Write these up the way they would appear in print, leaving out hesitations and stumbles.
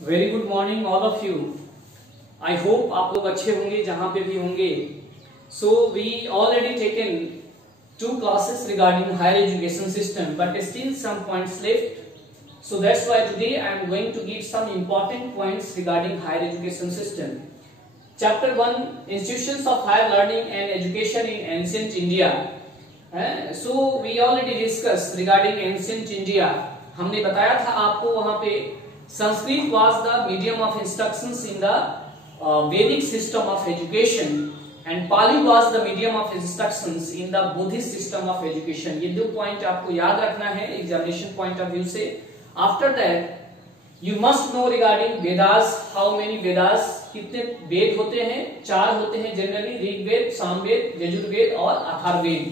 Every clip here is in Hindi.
Very good morning all of you. I hope आप लोग अच्छे होंगे जहां पे भी होंगे। So we already taken 2 classes regarding higher education system, but still some points left. So that's why today I am going to give some important points regarding higher education system. Chapter 1, Institutions of Higher Learning and Education in Ancient India. So we already discussed regarding ancient India. हमने बताया था आपको वहां पे Sanskrit was the medium of instructions in the Vedic system of education and Pali was the medium of instructions in the Buddhist system of education. ये 2 पॉइंट आपको याद रखना है एग्जामिनेशन पॉइंट ऑफ व्यू से। After that you must know regarding Vedas, how many Vedas, कितने वेद होते हैं? 4 होते हैं जनरली, ऋग्वेद, सामवेद, यजुर्वेद और अथर्ववेद।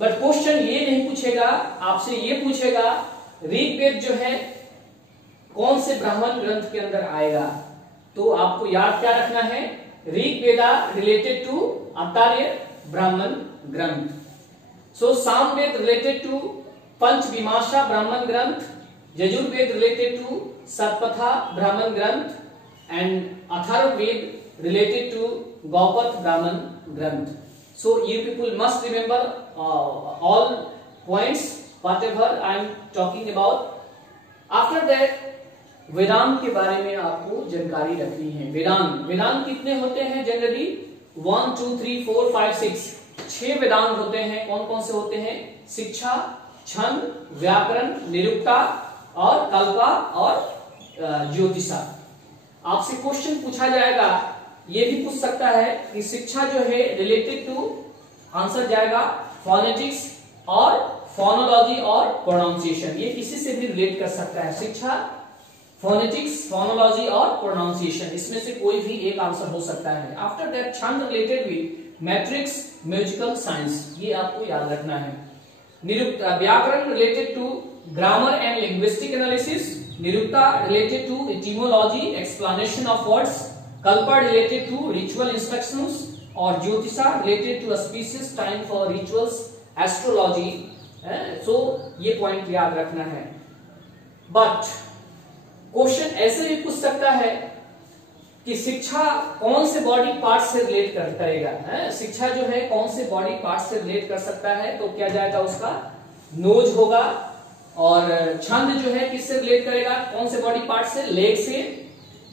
बट क्वेश्चन ये नहीं पूछेगा, आपसे ये पूछेगा ऋग्वेद जो है कौन से ब्राह्मण ग्रंथ के अंदर आएगा। तो आपको याद क्या रखना है? ऋग्वेदा रिलेटेड टू आचार्य ब्राह्मण ग्रंथ। सो सामवेद रिलेटेड टू पंचविमाशा ब्राह्मण ग्रंथ, यजुर्वेद रिलेटेड टू सतपथा ब्राह्मण ग्रंथ एंड अथर्ववेद रिलेटेड टू गौपथ ब्राह्मण ग्रंथ। So you people must remember all points whatever I am talking about. After that वेदांत के बारे में आपको जानकारी रखनी है। वेदांत कितने होते हैं जनरली? 1 2 3 4 5 6 वेदांत होते हैं। कौन कौन से होते हैं? शिक्षा, छंद, व्याकरण, निरुक्ता और कल्पा और ज्योतिषा। आपसे क्वेश्चन पूछा जाएगा, ये भी पूछ सकता है कि शिक्षा जो है रिलेटेड टू, आंसर जाएगा फोनेटिक्स और फोनोलॉजी और प्रोनाउंसिएशन। ये किसी से भी रिलेट कर सकता है, शिक्षा, फोनेटिक्स, फोनोलॉजी और प्रोनाउंसिएशन, इसमें से कोई भी एक आंसर हो सकता है। आफ्टर दैट छंद related with metrics, musical science, ये आपको याद रखना है। निरुक्ता, व्याकरण related to grammar and linguistic analysis, निरुक्ता related to etymology, explanation of words, कल्पा रिलेटेड टू रिचुअल इंस्ट्रक्शंस और ज्योतिषा related to auspicious time for rituals, astrology. So ये पॉइंट याद रखना है। बट क्वेश्चन ऐसे भी पूछ सकता है कि शिक्षा कौन से बॉडी पार्ट से रिलेट करेगा? शिक्षा जो है कौन से बॉडी पार्ट से रिलेट कर सकता है? तो क्या जाएगा उसका? नोज होगा। और छंद जो है किससे रिलेट करेगा? कौन से बॉडी पार्ट से? लेग से।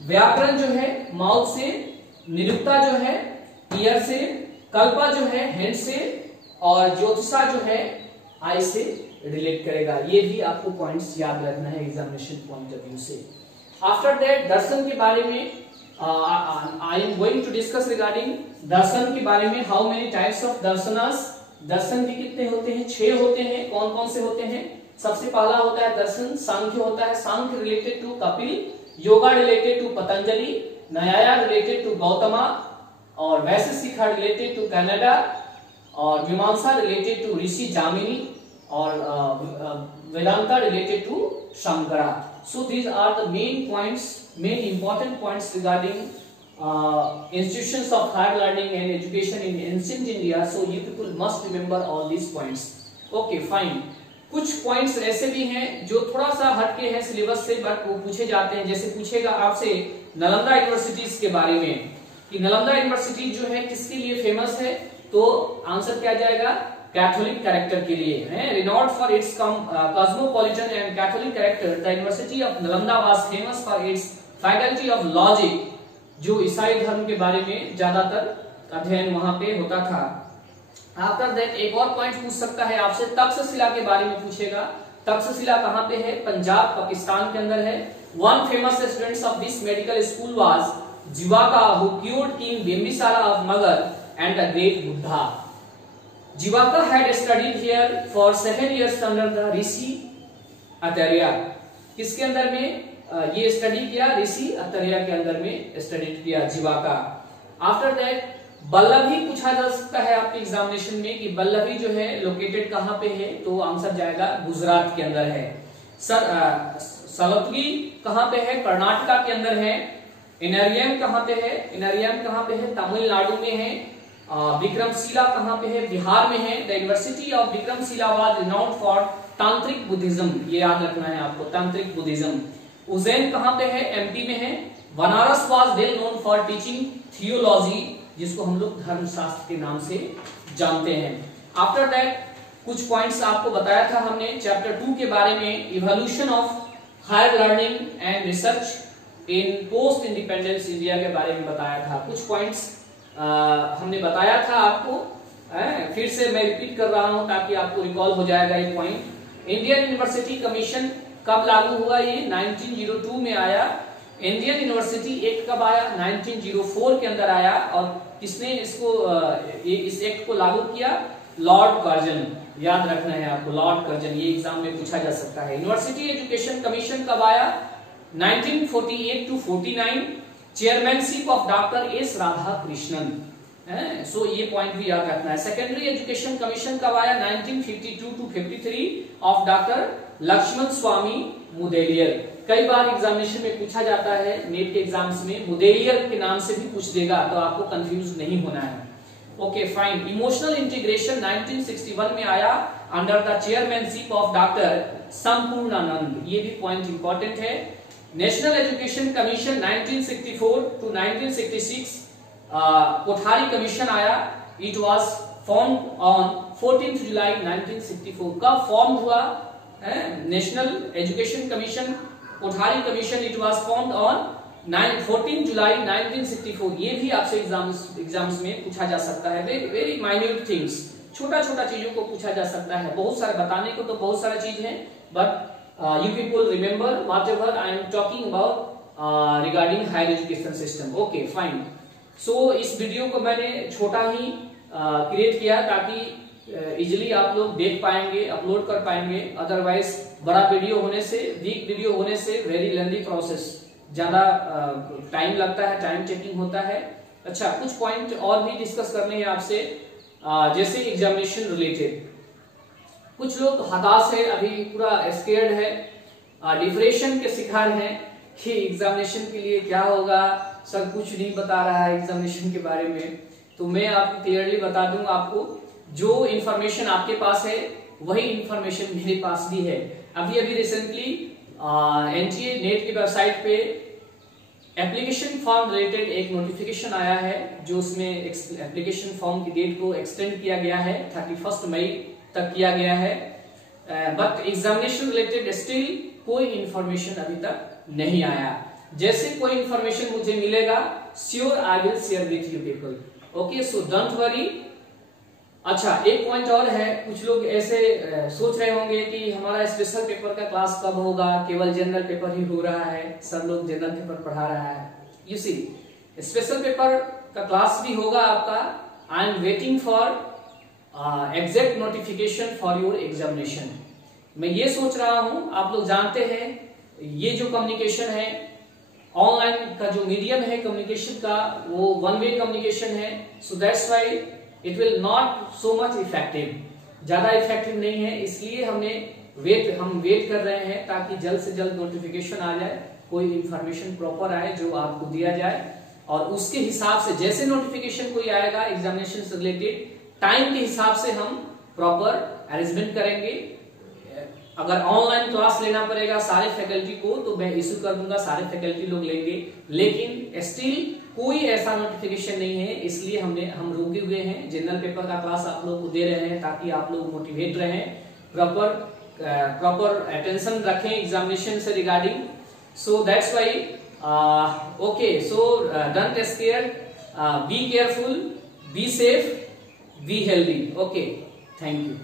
व्याकरण जो है माउथ से। निरुक्ता जो है ईयर से। कल्पा जो है हैंड से। और ज्योतिषा जो है आई से रिलेट करेगा। ये भी आपको पॉइंट्स याद रखना है एग्जामिनेशन पॉइंट ऑफ व्यू से। आफ्टर दैट दर्शन के बारे में I am going to discuss regarding दर्शन के बारे में। हाउ मेनी टाइप्स ऑफ दर्शनास, दर्शन भी कितने होते हैं? 6 होते हैं। कौन कौन से होते हैं? सबसे पहला होता है दर्शन सांख्य होता है। Sankhya related to Kapil, yoga related to Patanjali, Nyaya related to Gautama और वैशेषिक रिलेटेड टू कनाडा और मीमांसा रिलेटेड टू ऋषि जामिनी और Vedanta related to Shankara. So these are the main points, main important points regarding institutions of higher learning and education in ancient India. So you people must remember all these points. Okay, fine. कुछ पॉइंट्स ऐसे भी हैं जो थोड़ा सा हटके हैं सिलेबस से, बट वो पूछे जाते हैं। जैसे पूछेगा आपसे नालंदा यूनिवर्सिटीज के बारे में कि नालंदा यूनिवर्सिटी जो है किसके लिए फेमस है? तो आंसर क्या जाएगा? कैथोलिक कैरेक्टर के लिए है। Reynold for its cosmopolitan and Catholic character, the university of Nalanda was famous for its faculty of logic, जो ईसाई धर्म के बारे में ज्यादातर अध्ययन वहां पे होता था। आफ्टर दैट एक और पॉइंट पूछ सकता है आपसे, तक्षशिला के बारे में पूछेगा। तक्षशिला कहाँ पे है? पंजाब, पाकिस्तान के अंदर है। One famous students of this medical school was Jivaka, who cured king Bimbisara of Magadh and the great Buddha. Jivaka had studied here for 7 years under the ऋषि अतर्या। किसके अंदर में ये स्टडी किया? ऋषि अतर्या के अंदर में स्टडी किया जीवाका। आफ्टर दैट बल्लभी पूछा जा सकता है आपके एग्जामिनेशन में कि बल्लभी जो है लोकेटेड कहाँ पे है? तो आंसर जाएगा गुजरात के अंदर है। सलतगी कहाँ पे है? कर्नाटका के अंदर है। इनरियम कहाँ पे है? इनरियम कहाँ पे है? तमिलनाडु में है। विक्रमशिला कहाँ पे है? बिहार में है। The university of Vikramshila was renowned for तांत्रिक बुद्धिज्म। ये याद रखना है आपको, तांत्रिक बुद्धिज्म। उज्जैन कहां पे है? एमपी में है। Banaras was well known for teaching theology, जिसको हम लोग धर्मशास्त्र के नाम से जानते हैं। आफ्टर दैट कुछ पॉइंट्स आपको बताया था हमने चैप्टर 2 के बारे में, evolution of higher learning and research in post independence India के बारे में बताया था। कुछ पॉइंट्स हमने बताया था आपको, फिर से मैं रिपीट कर रहा हूं ताकि आपको रिकॉल हो जाएगा ये पॉइंट। इंडियन यूनिवर्सिटी कमीशन कब लागू हुआ? ये 1902 में आया। इंडियन यूनिवर्सिटी एक्ट कब आया? 1904 के अंदर आया। और किसने इसको इस एक्ट को लागू किया? Lord Curzon. याद रखना है आपको, लॉर्ड कर्जन, ये एग्जाम में पूछा जा सकता है। यूनिवर्सिटी एजुकेशन कमीशन कब आया? 1948 to 49। Chairmanship of doctor S Radhakrishnan. So ये पॉइंट भी याद रखना है। सेकेंडरी एजुकेशन कमीशन कब आया? 1952 to 53 ऑफ डॉक्टर लक्ष्मण स्वामी मुदेलियर। कई बार एग्जामिनेशन में पूछा जाता है, नेट के एग्जाम्स में मुदेलियर के नाम से भी पूछ देगा, तो आपको कंफ्यूज नहीं होना है। Okay fine. इमोशनल इंटीग्रेशन 1961 में आया under the chairmanship of doctor Sampurnanand. ये भी पॉइंट इंपॉर्टेंट है। National education commission 1964 to 1966 Kothari commission आया। इट वाज फॉर्म्ड ऑन 14 जुलाई 1964। कब फॉर्म हुआ national education commission, Kothari commission? It was formed on 14 जुलाई 1964। ये भी आपसे एग्जाम्स में पूछा जा सकता है। वेरी माइन्यूट थिंग्स, छोटा छोटा चीजों को पूछा जा सकता है। बहुत सारे बताने को तो बहुत सारा चीज है, but you people remember whatever I am talking about regarding higher education system. Okay, fine. So इस वीडियो को मैंने छोटा ही क्रिएट किया ताकि इजिली आप लोग देख पाएंगे, अपलोड कर पाएंगे। अदरवाइज बड़ा वीडियो होने से, वीक वीडियो होने से वेरी लेंथी प्रोसेस, ज्यादा टाइम लगता है, टाइम टेकिंग होता है। अच्छा, कुछ पॉइंट और भी डिस्कस करने हैं आपसे, जैसे एग्जामिनेशन रिलेटेड। कुछ लोग हताश है, अभी पूरा स्केर्ड है, डिप्रेशन के शिकार हैं कि एग्जामिनेशन के लिए क्या होगा, सर कुछ नहीं बता रहा है एग्जामिनेशन के बारे में। तो मैं आपको क्लियरली बता दूं, आपको जो इंफॉर्मेशन आपके पास है वही इंफॉर्मेशन मेरे पास भी है। अभी अभी रिसेंटली एनटीए नेट की वेबसाइट पे एप्लीकेशन फॉर्म रिलेटेड एक नोटिफिकेशन आया है, जो उसमें एप्लीकेशन फॉर्म की डेट को एक्सटेंड किया गया है, 31 मई तक किया गया है। बट एग्जामिनेशन रिलेटेड स्टिल कोई इंफॉर्मेशन अभी तक नहीं आया। जैसे कोई इंफॉर्मेशन मुझे मिलेगा, sure I will share with you people. Okay, so don't worry. अच्छा, एक पॉइंट और है, कुछ लोग ऐसे सोच रहे होंगे कि हमारा स्पेशल पेपर का क्लास कब होगा, केवल जनरल पेपर ही हो रहा है, सब लोग जनरल पेपर पढ़ा रहा है। यू सी, स्पेशल पेपर का क्लास भी होगा आपका। I am waiting for exact notification for your examination. मैं ये सोच रहा हूं, आप लोग जानते हैं ये जो कम्युनिकेशन है, ऑनलाइन का जो मीडियम है कम्युनिकेशन का, वो वन वे कम्युनिकेशन है। So that's why it will not so much effective, ज्यादा इफेक्टिव नहीं है। इसलिए हम वेट कर रहे हैं ताकि जल्द से जल्द नोटिफिकेशन आ जाए, कोई इंफॉर्मेशन प्रॉपर आए जो आपको दिया जाए, और उसके हिसाब से जैसे नोटिफिकेशन कोई आएगा एग्जामिनेशन से रिलेटेड, टाइम के हिसाब से हम प्रॉपर अरेंजमेंट करेंगे। अगर ऑनलाइन क्लास लेना पड़ेगा सारे फैकल्टी को, तो मैं इश्यू कर दूंगा, सारे फैकल्टी लोग लेंगे। लेकिन स्टिल कोई ऐसा नोटिफिकेशन नहीं है, इसलिए हम रुके हुए हैं। जनरल पेपर का क्लास आप लोग को दे रहे हैं ताकि आप लोग मोटिवेट रहें, प्रॉपर अटेंशन रखें एग्जामिनेशन से regarding. So that's why okay, so don't square, be careful, be safe, be healthy. Okay, thank you.